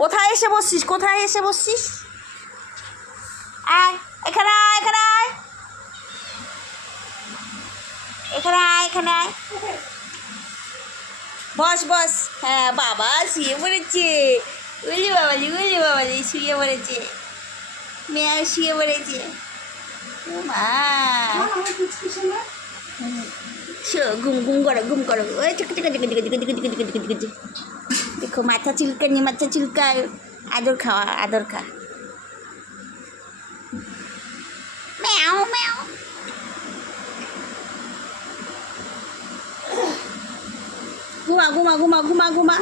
কোথায় এসে বসছিস? কোথায় এসে বসছিস? আয় এখানে, আয় এখানে, আয় এখানে, আয় এখানে, আয় বস বস। হ্যাঁ বাবা শুয়ে পড়েছে। উলি বাবালি, উলি বাবালি, শুয়ে পড়েছে। মেয়ে শুয়ে পড়েছে। ও মা, ঘুম ঘুম করো, ঘুম করো। ওই চিকা চিকা চিকা চিকা চিকা চিকা চিকা চিকা চিকা চিকা। দেখো মাথা চুলকানি, মাথা চুলকায়। আদর খাওয়া, আদর খা। ম্যাও ম্যাও। ঘুমা ঘুমা ঘুমা ঘুমা ঘুমা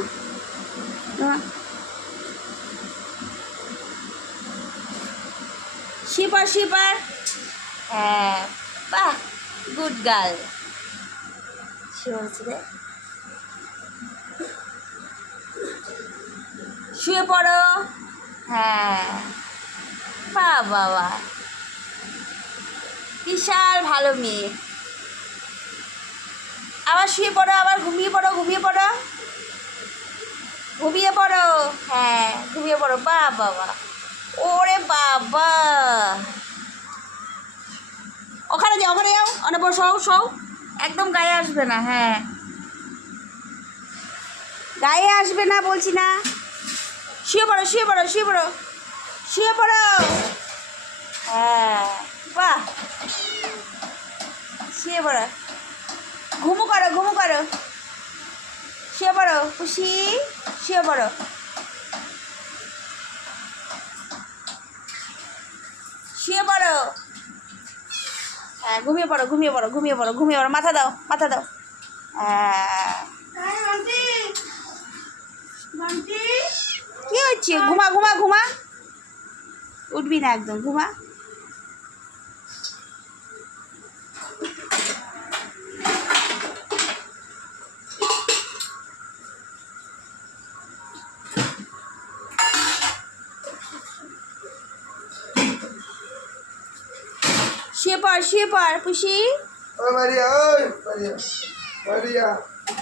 ঘুমা। শিপার শিপার। হ্যাঁ বাহ, গুড গার্ল। শুয়েছে রে, শুয়ে পড়ো। হ্যাঁ বাহ বাবা, বিশাল ভালো মেয়ে। আবার শুয়ে পড়ো, আবার ঘুমিয়ে পড়ো, ঘুমিয়ে পড়ো, ঘুমিয়ে পড়ো। হ্যাঁ ঘুমিয়ে পড়ো। বাহ বাবা, ওরে বাবা। ওখানে যাও, ওখানে যাও, অনেক বড় সও সও। একদম গায়ে আসবে না। হ্যাঁ গায়ে আসবে না বলছি না। শুয়ে পড়ো, শুয়ে পড়ো, শুয়ে পড়ো, শুয়ে পড়ো। হ্যাঁ বাহ, শুয়ে পড়ো, ঘুমু করো, ঘুমু করো। শুয়ে পড়ো খুশি, শুয়ে পড়ো। শুয়ে পড়ো। হ্যাঁ ঘুমিয়ে পড়ো, ঘুমিয়ে পড়ো, ঘুমিয়ে পড়ো, ঘুমিয়ে পড়ো। মাথা দাও, মাথা দাও। হ্যাঁ কি হচ্ছে? ঘুমা ঘুমা ঘুমা, উঠবি না একদম, ঘুমা। শুয়ে পড়, শুয়ে পড় পুষি। Oi Maria, oi Maria, Maria.